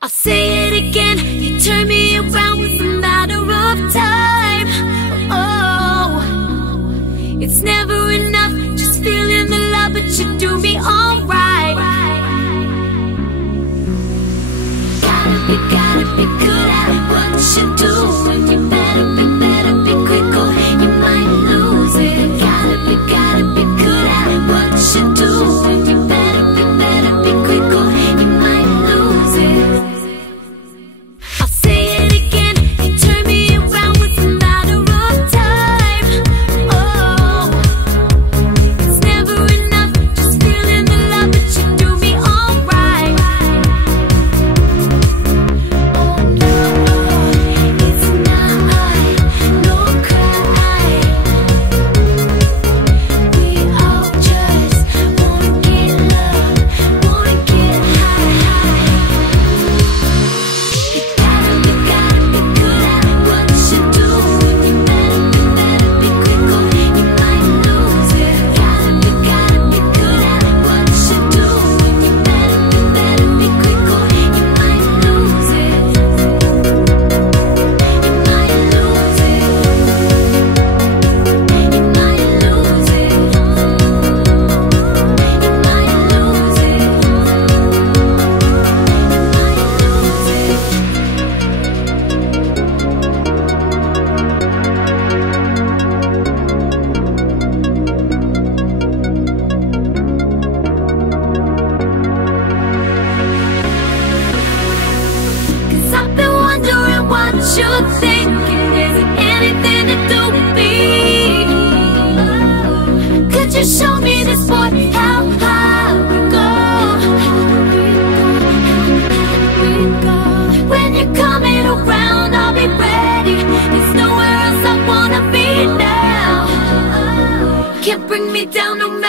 I'll say it again, you turn me around with a matter of time. Oh, it's never enough, just feeling the love, but you do me alright. Gotta be good at what you do, and you better be quick or you might lose it. Gotta be good at what you do, and you better be quick or you might lose it. I'll say it again, you turn me around with a matter of time. Oh, it's never enough, just feeling the love, but you do me alright. Oh no, it's not no cry. We all just wanna get love, wanna get high. You gotta be good at what you do, and you better be quick or you might lose it. Gotta be good at what you do, and you better be quick or you might lose it. You might lose it. You might lose it. You might lose Cause I've been wondering what you're thinking. Is it anything to do with me? Could you show me this boy how high we go? When you're coming around, I'll be ready. There's nowhere else I wanna be now. Can't bring me down no matter